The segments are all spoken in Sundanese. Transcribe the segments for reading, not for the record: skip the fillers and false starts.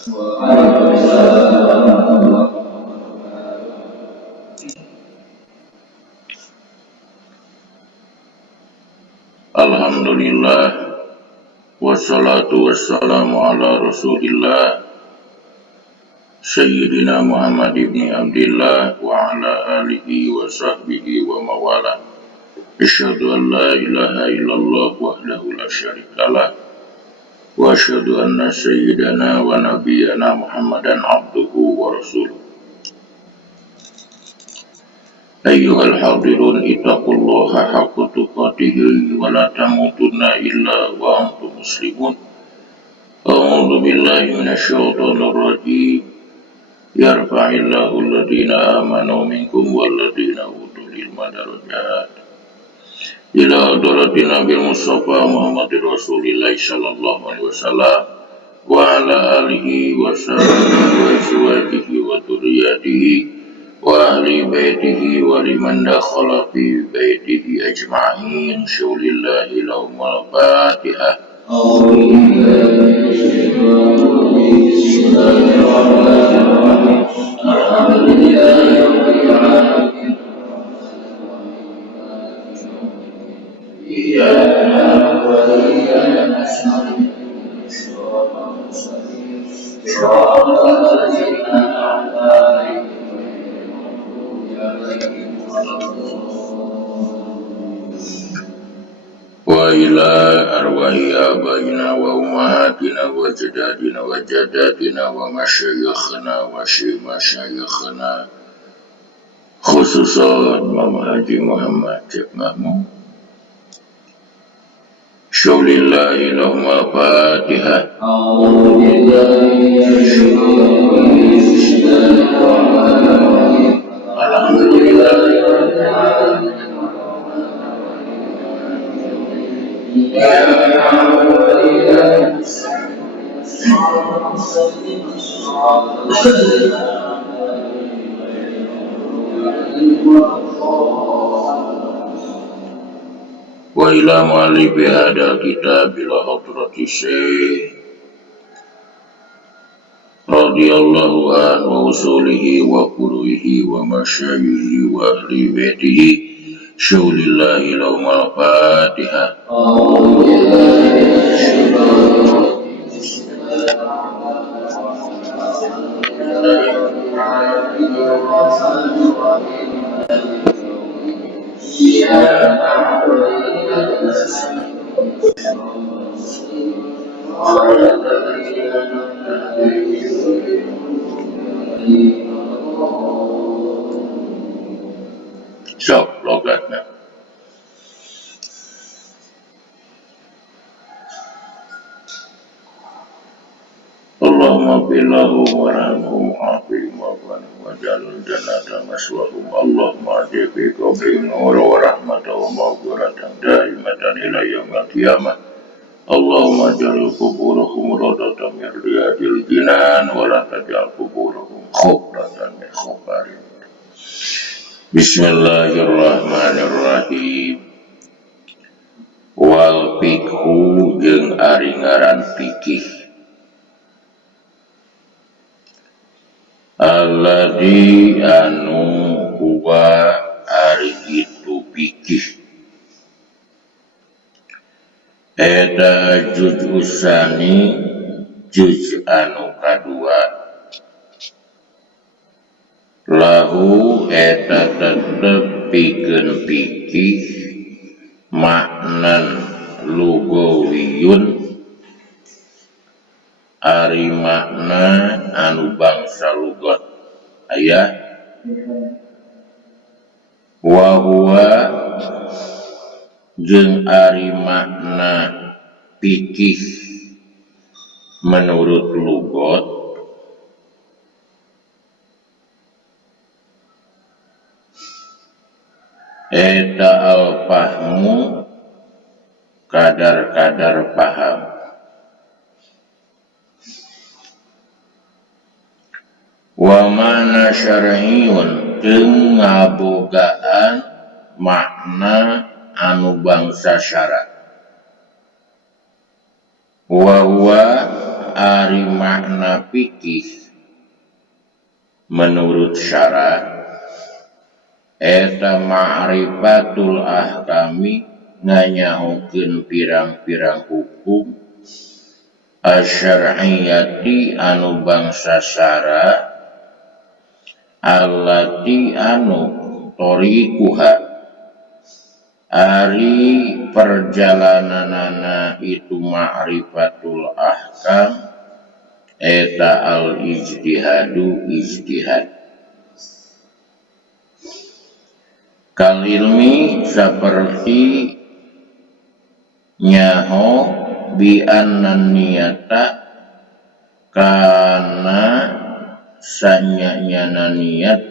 Alhamdulillah, wassalatu wassalamu ala rasulillah Sayyidina Muhammad ibn Abdillah wa ala alihi wa sahbihi wa mawala. Asyhadu an la ilaha illallah wahdahu la syarikalah wa asyhadu anna sayyidana wa nabiyyana Muhammadan abduhu wa rasuluh. Ayyuhal hadirun ittaqullaha haqqa tuqatih wa la tamutunna illa wa antum muslimun. A'udzu billahi minasyaitonir rajim. Yarfa'illahu alladhina amanu minkum walladhina utul ilma darajat. Ila hadratin Nabi Mustafa Muhammadir Rasulillah sallallahu alaihi wasallam wa ala alihi wa sahbihi wa azwajihi wa dzurriyyatihi wa ahli baitihi wa liman dakhala fi baitihi ajma'in. Syaulillahi lahumul Fatihah. Wa ila arwahi abaina wa ummahatina wa jadadina wa jadatina wa masyayikhna wa masyayikhna khususan Mama Haji Muhammad Cik Mahmud. Syaulillahi lahumul Fatihah. Wa ila mu'allifi hadal kitab ila hadrati syekh radhiyallahu anhu wa usulihi wa furu'ihi wa masyayikhi wa ahli baitihi. Syaulillahi lahumul Fatihah. Sok logatna. Allahumma billahu warhamhum wa'afihim wa jalul jannata maswahum. Allahumma ajibi qabrihim nur wa rahmatan wa maghfiratan daimatan ila yaumil qiyamah. Allahumma jalul kuburahum rawdatan min riyadil jinan wa la tajal kuburahum khubratan min khubarin. Bismillahirrahmanirrahim. Wal fikhu jeung ari ngaran fikih. Alladzi anu huwa ari itu fikih. Eta juz'usani juz anu kadua. Lahu eta tetep pikeun fikih maknan lugawiyun ari makna anu bangsa lugat aya wa huwa jeung ari makna fikih menurut lugat eta al-fahmu kadar-kadar paham. Wa mana syar'iyun jeung ngabogaan makna anu bangsa syarat. Wa huwa ari makna fikih menurut syara eta ma'rifatul ahkami nganyahokeun pirang-pirang hukum asyariyati anu bangsa syara allati anu torikuha ari perjalananana itu ma'rifatul ahkam eta al ijtihadu ijtihad kal ilmi seperti nyaho bi annan niyata kana sanyanyana niat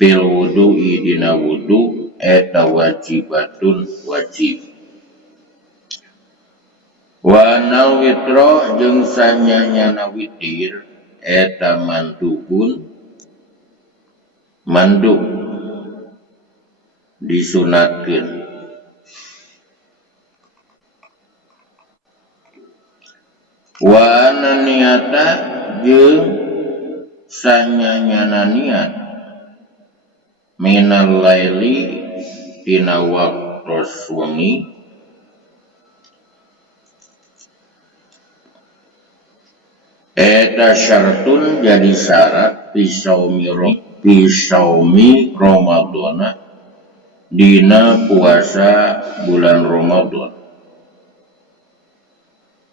pil wudu'i dina wudu eta wajibatun wajib wa nal witro jeung sanyanyana witir eta mandubun mandub disunatkeun wa ananiata jeung sanyanyana niat minal laili dina waktos wengi eta syartun jadi syarat pisaumi Ramadana dina puasa bulan Ramadan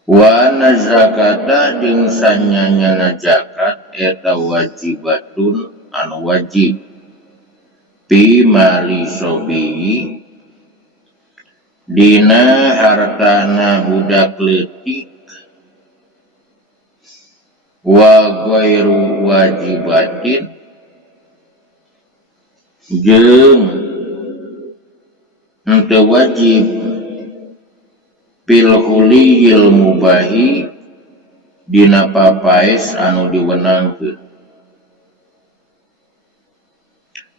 wa zakata jeung sanyanyana zakat eta wajibatun anu wajib pi mali sobiyi dina hartana budak leutik wa ghairu wajibatin jeung henteu wajib pil huliyil mubahi dina papaes anu diwenangkeun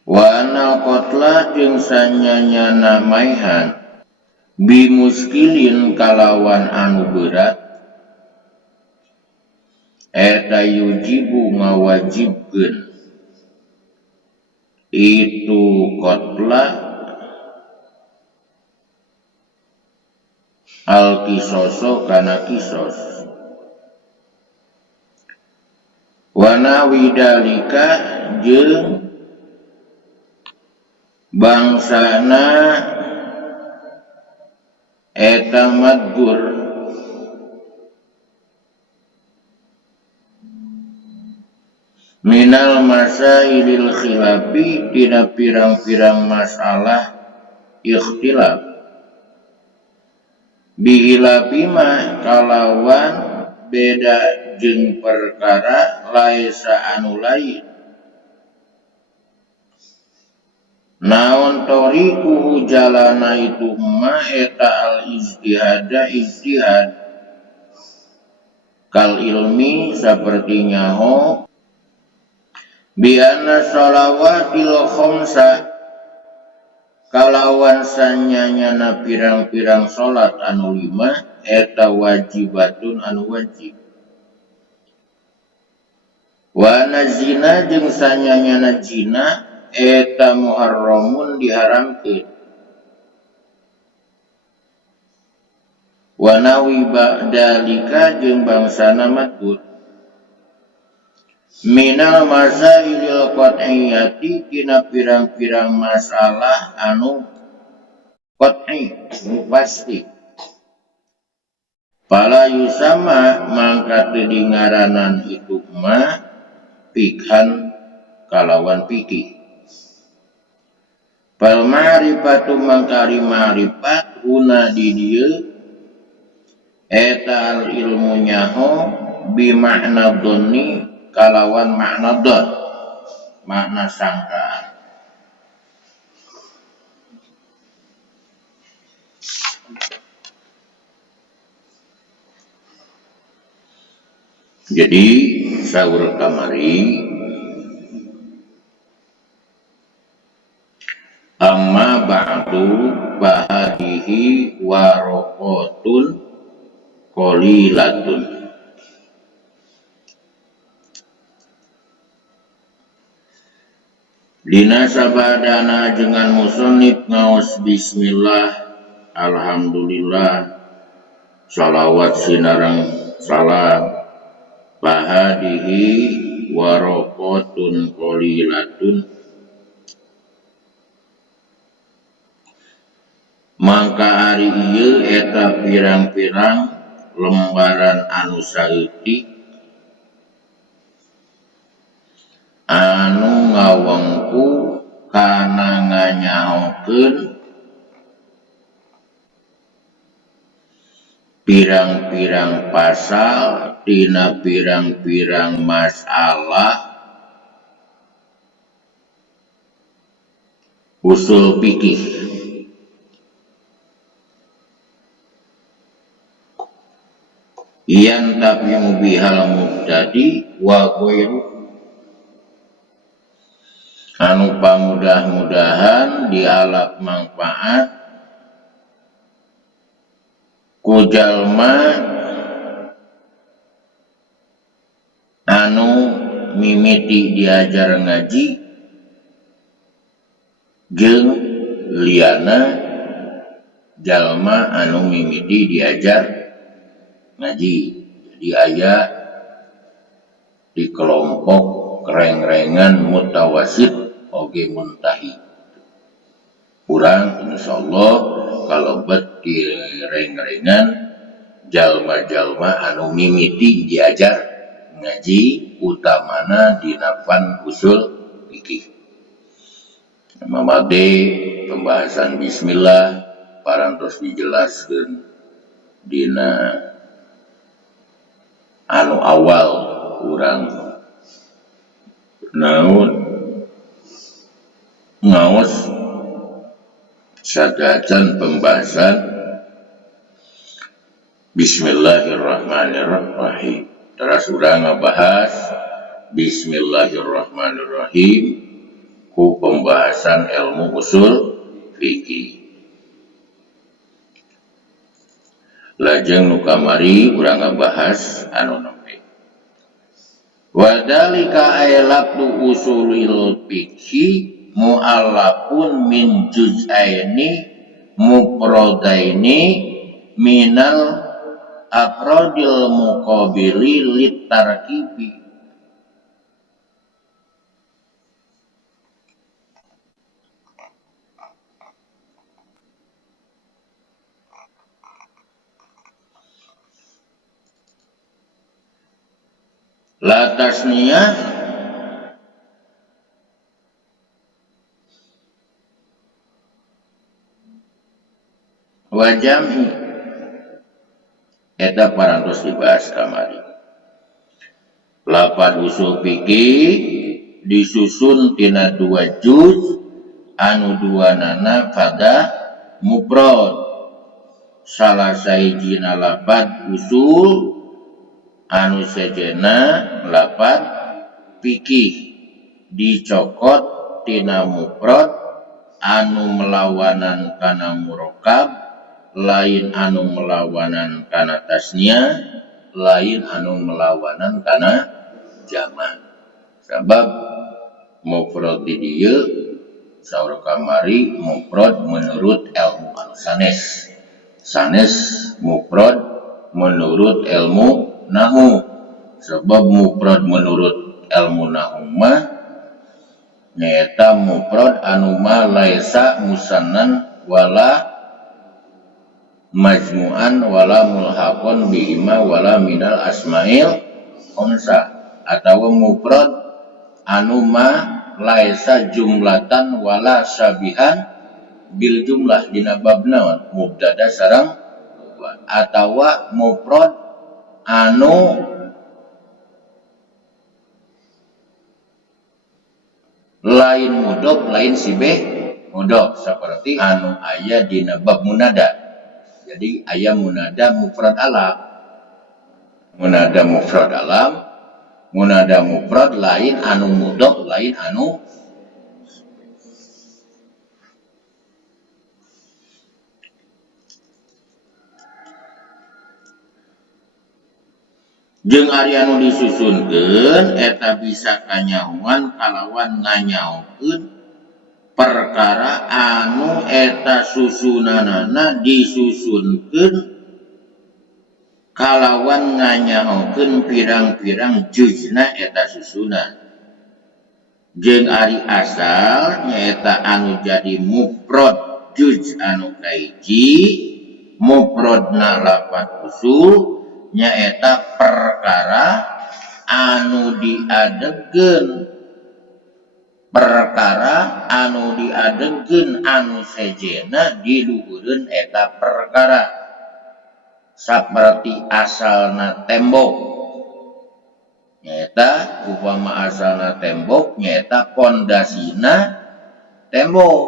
wa anal qotla jeung sanyanyana maihan bimuskilin kalawan anu berat eta yujibu ngawajibkeun itu qotla al kisoso kana kisos wana widalika jeung bangsana eta madgur minal masailil khilafi tina pirang-pirang masalah ikhtilaf bihilafima kalawan beda jeung perkara laisa anu lain naon torikuhu jalana itu ma eta al ijtihada ijtihad kal ilmi saperti nyaho bi anna shalawatil khamsa kalawan sanyanyana pirang-pirang salat anu 5 eta wajibatun anu wajib wa zina jeung sanyanyana zina eta muharramun diharamkeun wa nawi ba'dalika jeung bangsana madhur minal masailil qat'iyati tina pirang-pirang masalah anu qat'i pasti pala yusama mangka teu dingaranan itu ma fikhan kalawan fikih fal ma'rifatu mangkari ma'rifat una di dieu eta al ilmu nyaho bi makna dhanni kalawan makna dhan makna sangkaan jadi saur kamari amma ba'du bahadihi warokotun qolilatun Dina sabadana dengan musonib ngaos bismillah, alhamdulillah, salawat sinarang salam, bahadihi warokotun qolilatun, mangka ari ieu eta pirang-pirang lembaran anu saeutik anu ngawengku kana nganyahokeun pirang-pirang pasal tina pirang-pirang masalah usul fikih. Iyan tapi bihal mubtadi wa ghairu, anu pamudah-mudahan dialap manfaat ku jalma anu mimiti diajar ngaji jeung liana jalma anu mimiti diajar ngaji. Jadi aya di kelompok kereng-rengan mutawasit oge muntahi. Urang insyaallah kalebet di reng-rengan jalma-jalma anu mimiti diajar ngaji utamana dina fan usul fikih. Mamade pembahasan bismillah parantos dijelaskeun dina anu awal urang naon ngaos sadacan pembahasan bismillahirrahmanirrahim. Terus urang ngabahas bismillahirrahmanirrahim ku pembahasan ilmu usul fikih. Lajeng nu kamari urang ngabahas anu nembe. Wadalika ailatu usulil fikhi mu'allafun min juz'aini mufradaini minal afradil muqabili litarkibi. La tasniyah wa jam'i eta parantos dibahas kamari. Lapad usul fikih disusun tina 2 juz anu duanana pada mufrad. Salah sahijina lapad usul anu sejena lapad fikih dicokot tina mufrad anu melawanan kana murakkab, lain anu melawanan kana tasniyah, lain anu melawanan kana jamak. Sabab mufrad di dieu saur kamari mufrad menurut ilmu anu sanes. Sanes mufrad menurut ilmu nahu. Sebab mufrad menurut ilmu nahu mah nyaeta mufrad anu ma laisa musannan wala majmu'an wala mulhaqon bihima wala minal asmail khamsa, atawa mufrad anu ma laisa jumlatan wala sabihan bil jumlah dina bab naon mubtada sareng atawa mufrad anu lain mudhof lain sibeh mudhof seperti anu aya dina bab munada. Jadi aya munada mufrad alam, munada mufrad alam, munada mufrad lain anu mudhof lain anu jeung ari anu disusunkeun eta bisa kanyahoan kalawan nganyahokeun perkara anu eta susunanana disusunkeun kalawan nganyaokeun pirang-pirang juzna eta susunan. Jeung ari asal nyaeta anu jadi mufrad juz anu kahiji, mufradna lafaz usul nyaeta perkara anu diadegeun anu sejena di luhureun eta perkara, saperti asalna tembok nyaeta upama asalna tembok nyaeta pondasina tembok,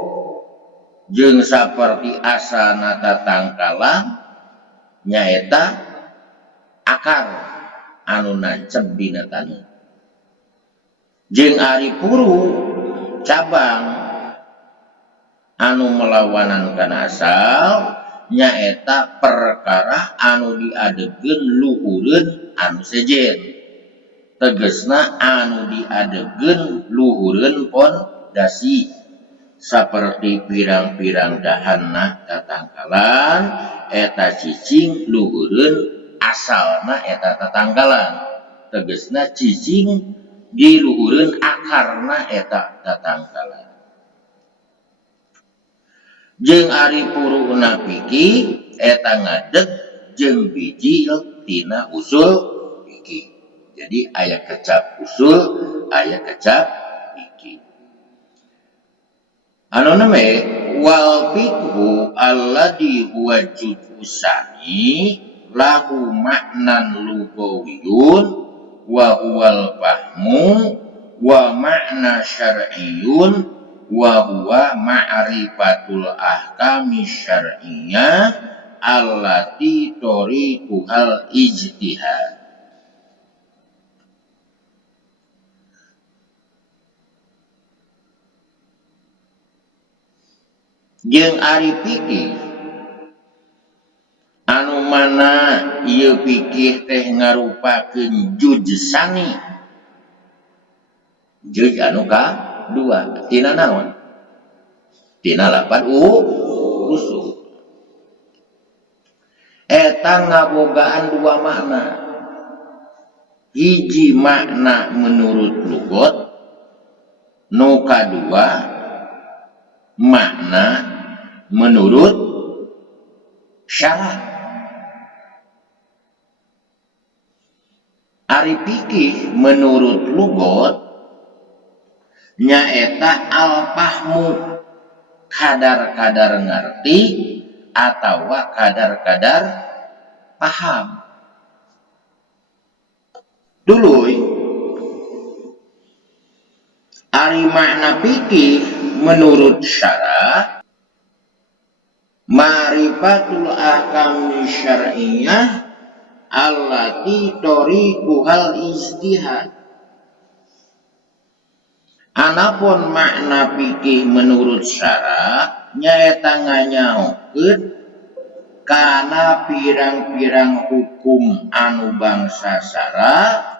jeung saperti asalna tatangkalang nyaeta akar anu nancep dina taneuh. Jeung ari puru cabang anu melawanan kana asal nyaeta perkara anu diadegeun luhureun anu sejen. Tegesna anu diadegeun luhureun pondasi saperti pirang-pirang dahanna tatangkalan eta cicing luhureun asalna eta tatangkalan. Tegesna cicing di luhureun akarna eta tatangkalan. Jeung ari puruuna fikih eta ngadeg jeung biji tina usul fikih. Jadi aya kecap usul, aya kecap fikih. Anu neme wal fiqhu alladhi huwa juz'us sani lahu maknan lughawiyun wa huwal fahmu wa makna syar'iyyun wa huwa ma'rifatul ahkami syar'iyyah allati tariquhal ijtihad. Jeung ari fikih anu mana ieu fikih teh ngarupakeun juz sani. Juz anu kadua tina naon? Tina lafaz usul. Eta ngabogaan dua makna. Hiji makna menurut lugot, nu kadua makna menurut syarat. Ari fikih menurut lugot nyaeta al-fahmu kadar-kadar ngerti atawa kadar-kadar paham. Duluy ari makna fikih menurut syarah ma'rifatul ahkami syar'iyyah allati tariquhal ijtihad. Anapun makna fikih menurut syarah nyaeta nganyaokeun kana pirang-pirang hukum anu bangsa syarah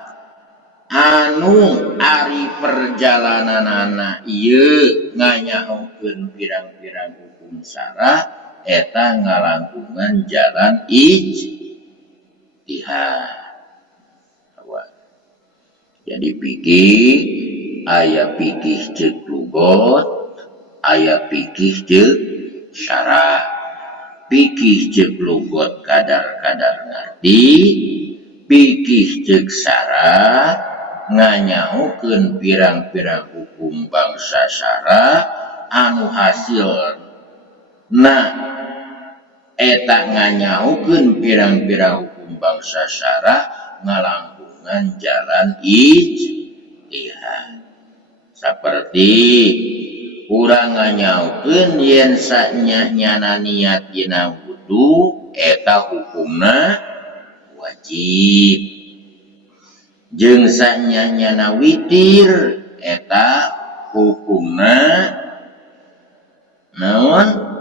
anu ari perjalananana ieu nganyaokeun pirang-pirang hukum syarah eta ngalangkungan jalan ijtihad. Jadi fikih aya fikih ceuk lugot, aya fikih ceuk syarah. Fikih ceuk lugot kadar-kadar ngarti, fikih ceuk syarah nganyaokeun pirang-pirang hukum bangsa syarah anu hasil eta nganyaokeun pirang-pirang hukum bangsa syarah ngalangkungan jalan ijtihad. Saperti urang nganyaokeun yen sanyana niat dina wudu eta hukumna wajib. Jeung sanyana witir eta hukumna naon?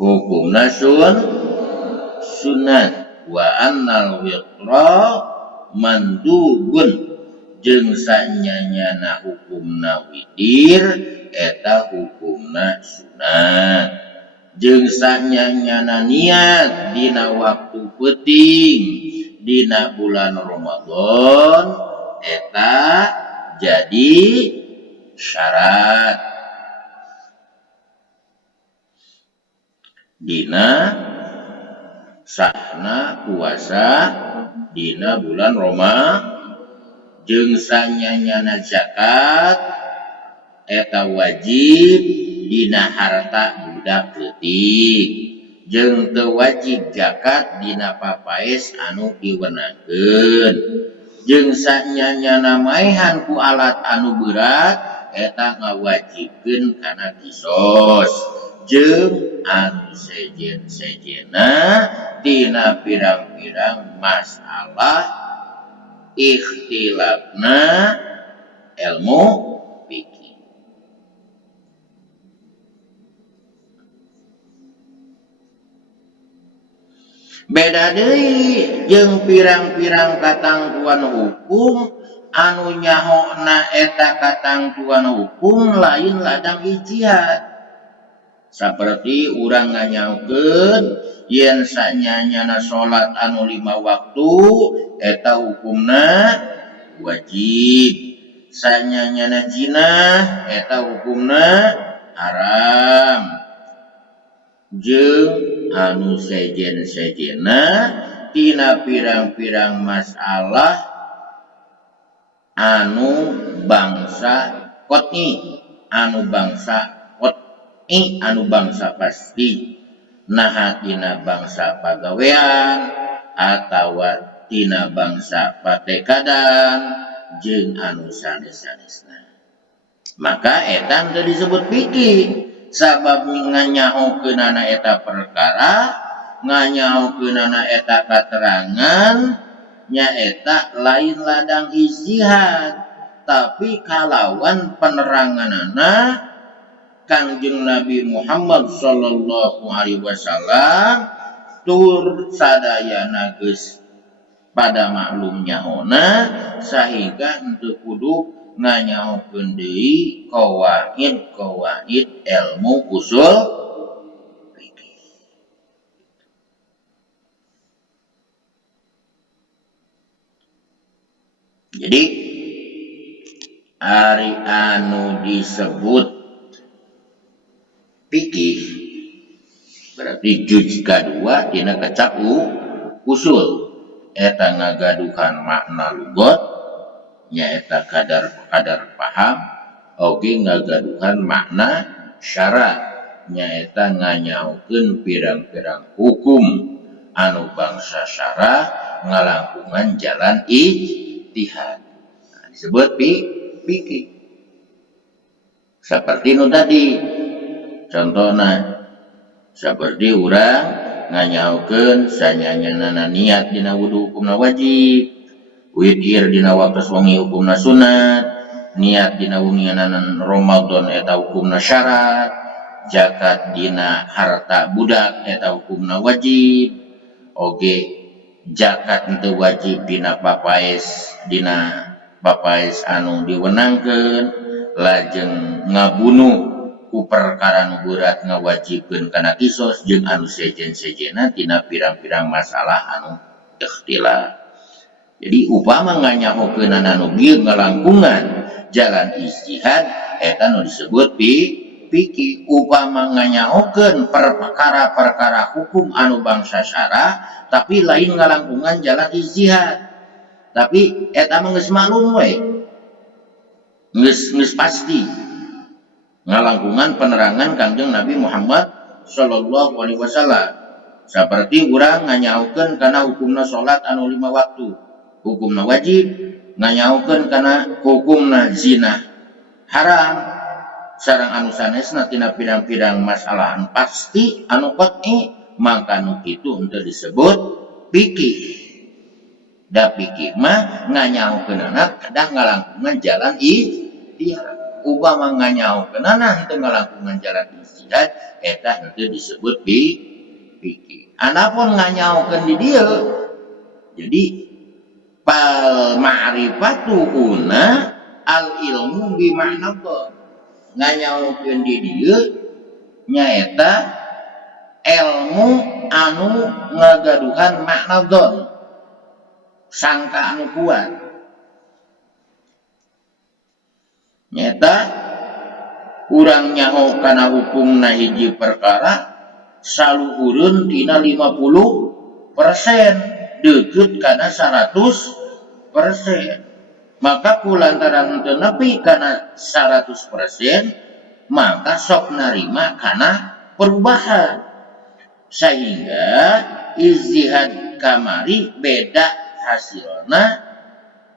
Hukumna sunat wa annal witra mandubun. Jeung sanyana hukumna witir eta hukumna sunat. Jeung sanyanyana niat dina waktu penting dina bulan Ramadan eta jadi syarat dina sahna puasa dina bulan Ramadan. Jeung sanyanyana zakat eta wajib dina harta budak leutik. Jeung teu wajib zakat dina papaes anu diwenangkeun. Jeung sanyanyana maehan ku alat anu berat eta ngawajibkeun kana qisas. Jeung anu sejen-sejena dina pirang-pirang masalah ikhtilafna ilmu fikih. Beda deui jeung pirang-pirang katangtuan hukum anu nyahona eta katangtuan hukum lain ladang ijtihad. Saperti urang nganyaokeun yen sanyanyana salat anu 5 waktu eta hukumna wajib. Sanyanyana jinah eta hukumna haram. Jeung anu sejen-sejena tina pirang-pirang masalah anu bangsa qot'i, anu bangsa anu bangsa pasti, naha tina bangsa pagawean atawa tina bangsa patekadan jeung anu sanes-sanesna. Maka eta teu disebut fikih sabab nganyahokeunana eta perkara, nganyahokeunana eta katerangan nyaeta lain ladang ijtihad, tapi kalawan peneranganana Kangjeng Nabi Muhammad sallallahu alaihi wasallam tur sadayana geus pada maklum nyahona sahingga henteu kudu nganyahokeun deui qawaid ilmu usul fikih. Jadi ari anu disebut fikih berarti juz kadua tina kecap usul eta ngagaduhan makna lugot nyaeta kadar paham oge ngagaduhan makna syarat nyaeta nganyaokeun pirang-pirang hukum anu bangsa syarah ngalangkungan jalan ijtihad. Disebut fikih. Seperti nu tadi contohna seperti urang nganyahokeun sanyanyana niat dina wudu hukumna wajib, witir dina waktu wengi hukumna sunat, niat dina wungianan Ramadan eta hukumna syarat, zakat dina harta budak eta hukumna wajib, oge zakat henteu wajib dina papaes anu diwenangkeun, lajeng ngabunuh ku perkara nu berat ngawajibkeun kana qisas jeung anu sejen-sejena tina pirang-pirang masalah anu ikhtilaf. Jadi upama nganyahokeunana nu bieu ngalangkungan jalan ijtihad eta nu disebut fikih. Upama nganyahokeun perkara-perkara hukum anu bangsa syarah tapi lain ngalangkungan jalan ijtihad. Tapi eta mah geus maklum we. Geus pasti ngalangkungan penerangan Kangjeng Nabi Muhammad sallallahu alaihi wasallam. Seperti urang nganyahokeun kana hukumna salat anu 5 waktu, hukumna wajib, nganyahokeun kana hukumna zina haram, sareng anu sanesna tina pirang-pirang masalah anu pasti anu qot'i, maka nu kitu henteu disebut fikih. Da fikih mah nganyahokeunana kedah ngalangkungan jalan ijtihad. Upama nganyahokeunana henteu ngalangkungan jalan ijtihad eta henteu disebut fikih. Anapun nganyahokeun di dieu jadi pal ma'rifatu una al ilmu bi ma'na nganyaukeun di dieu nyaeta ilmu anu ngagaduhan makna dzon, sangka anu kuat. Nyata urang nyaho kana hukumna hiji perkara saluhureun tina 50% deukeut kana 100%. Maka kulantaran teu nepi kana 100%, maka sok narima kana perubahan. Sehingga ijtihad kamari beda hasilna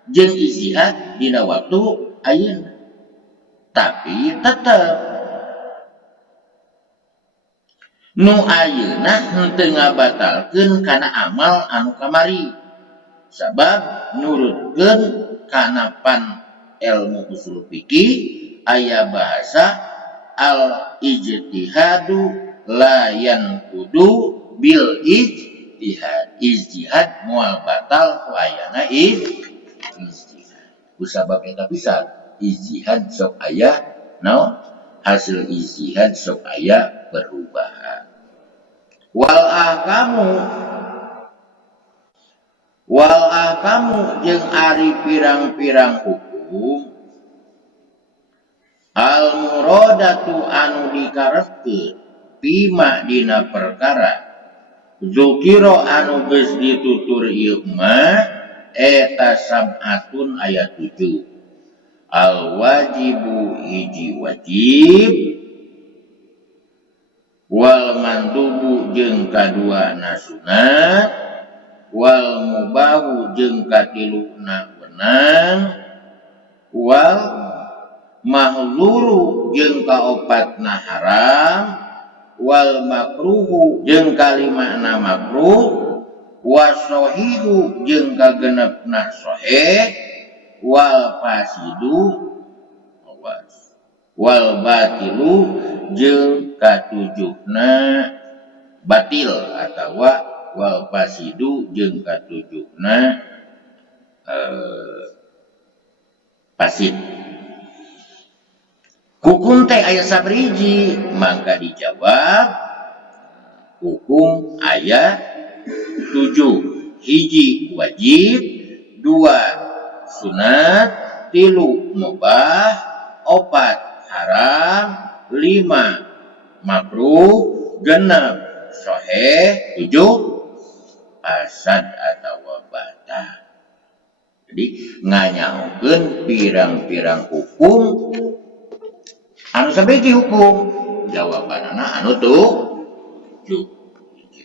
jeung ijtihad dina waktu ayeuna. Tapi tetep nu ayeuna henteu ngabatalkeun kana amal anu kamari, sabab nurutkeun kana pan ilmu usul fikih aya bahasa al ijtihadu la yanqudu bil ijtihad. Ijtihad moal batal ku ayana ijtihad. Ku sabab eta pisan ijtihad sok aya naon? Hasil ijtihad sok aya perubahan. Wal ahkamu jeung ari pirang-pirang hukum al muradatu anu dikareskeun bima dina perkara zukiro anu geus ditutur ieu mah eta sab'atun aya 7. Al wajibu hiji wajib, wal mandubu jeung kaduana sunat, wal mubahu jeung katiluna wenang, wal mahzuru jeung kaopatna haram, wal makruhu jeung kalimana makruh, wasohihu jeung kagenepna sahih, wal fasidu wal batilu jeung katujuhna batil atawa wal fasidu jeung katujuhna fasid. Hukum teh aya sabriji, maka dijawab hukum aya 7. Hiji wajib, 2 sunat, 3 mubah, 4 haram, 5 makruh, 6 sahih, 7 fasad atawa batal. Jadi nganyaokeun pirang-pirang hukum anu sabiji hukum, jawabanana anu 7.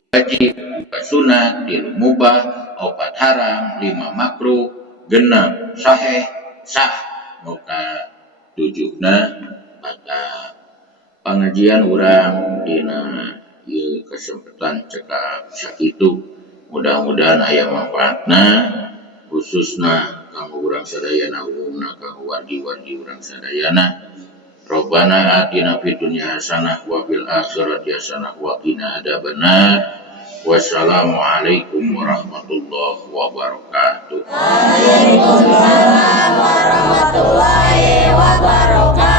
Wajib, sunat, 3 mubah, 4 haram, 5 makruh, 6 sahih sah, muka 7na maka pengajian urang dina ieu kesempatan cekap sakitu. Mudah-mudahan aya manfaatna khususna kanggo urang sadayana, umumna kanggo wargi-wargi urang sadayana. Rabbana atina fid dunya hasanah wa fil akhirati hasanah wa qina adzabannar. Wassalamualaikum warahmatullahi wabarakatuh. Waalaikumsalam warahmatullahi wabarakatuh.